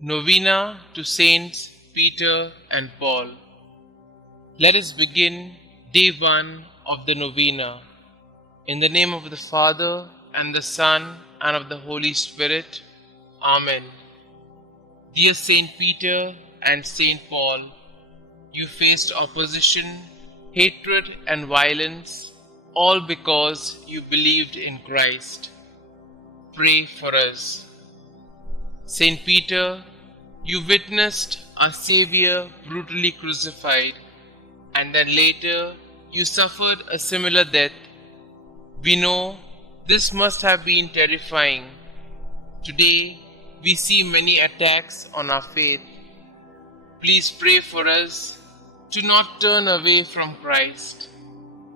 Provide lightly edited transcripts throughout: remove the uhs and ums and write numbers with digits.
Novena to Saints Peter and Paul. Let us begin day 1 of the Novena. In the name of the Father, and the Son, and of the Holy Spirit. Amen. Dear Saint Peter and Saint Paul, you faced opposition, hatred, and violence, all because you believed in Christ. Pray for us. Saint Peter, you witnessed our Xavier brutally crucified, and then later you suffered a similar death. We know this must have been terrifying. Today we see many attacks on our faith. Please pray for us to not turn away from Christ.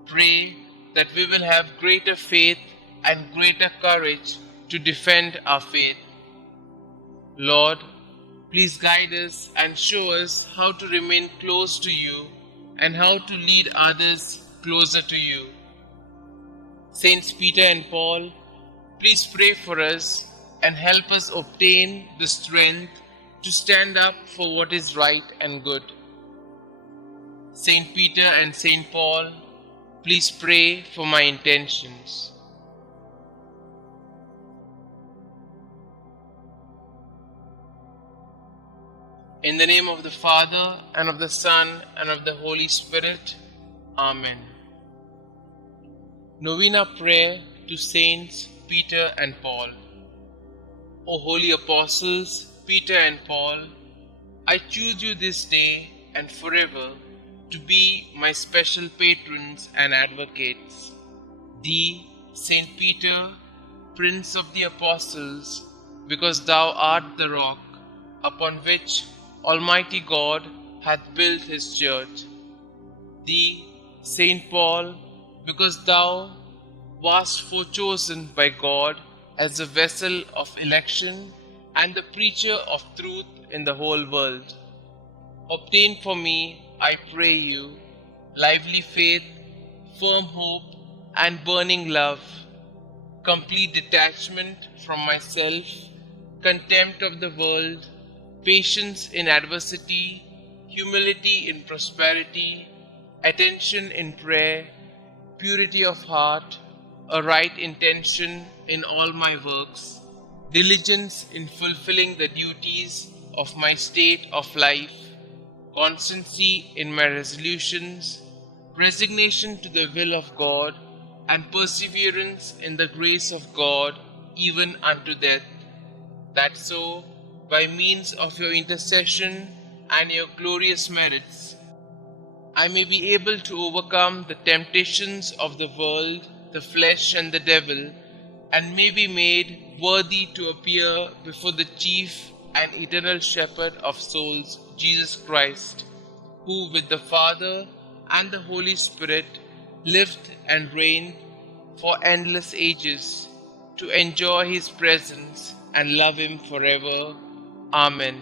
Pray that we will have greater faith and greater courage to defend our faith. Lord, please guide us and show us how to remain close to you and how to lead others closer to you. Saints Peter and Paul, please pray for us and help us obtain the strength to stand up for what is right and good. Saint Peter and Saint Paul, please pray for my intentions. In the name of the Father, and of the Son, and of the Holy Spirit. Amen. Novena Prayer to Saints Peter and Paul. O holy apostles, Peter and Paul, I choose you this day and forever to be my special patrons and advocates. Thee, Saint Peter, Prince of the Apostles, because thou art the rock upon which Almighty God hath built his church. Thee, Saint Paul, because thou wast forechosen by God as a vessel of election and the preacher of truth in the whole world. Obtain for me, I pray you, lively faith, firm hope, and burning love, complete detachment from myself, contempt of the world, patience in adversity, humility in prosperity, attention in prayer, purity of heart, a right intention in all my works, diligence in fulfilling the duties of my state of life, constancy in my resolutions, resignation to the will of God, and perseverance in the grace of God even unto death, that so, by means of your intercession and your glorious merits, I may be able to overcome the temptations of the world, the flesh, and the devil, and may be made worthy to appear before the chief and eternal shepherd of souls, Jesus Christ, who with the Father and the Holy Spirit lived and reigned for endless ages, to enjoy his presence and love him forever. Amen.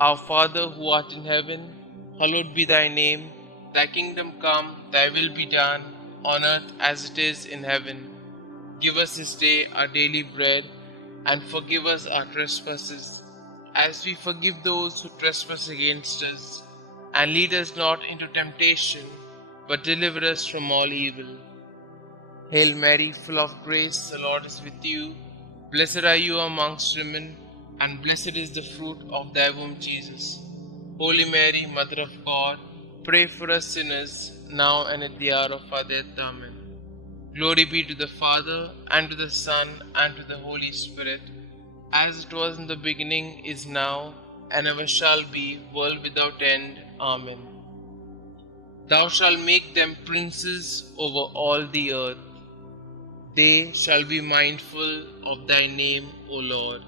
Our Father who art in heaven, hallowed be thy name. Thy kingdom come, thy will be done, on earth as it is in heaven. Give us this day our daily bread, and forgive us our trespasses, as we forgive those who trespass against us. And lead us not into temptation, but deliver us from all evil. Hail Mary, full of grace, the Lord is with you. Blessed are you amongst women, and blessed is the fruit of thy womb, Jesus. Holy Mary, Mother of God, pray for us sinners, now and at the hour of our death. Amen. Glory be to the Father, and to the Son, and to the Holy Spirit, as it was in the beginning, is now, and ever shall be, world without end. Amen. Thou shalt make them princes over all the earth. They shall be mindful of thy name, O Lord.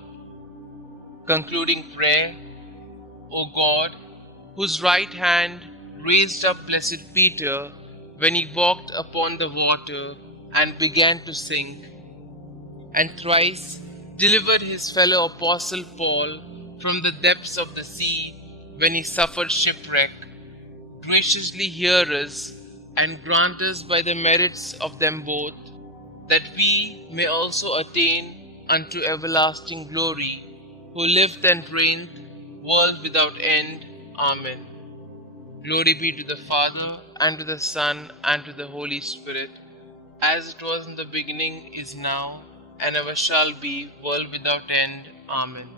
Concluding prayer. O God, whose right hand raised up blessed Peter when he walked upon the water and began to sink, and thrice delivered his fellow apostle Paul from the depths of the sea when he suffered shipwreck, graciously hear us and grant us by the merits of them both, that we may also attain unto everlasting glory who lived and reigned, world without end. Amen. Glory be to the Father, and to the Son, and to the Holy Spirit, as it was in the beginning, is now, and ever shall be, world without end. Amen.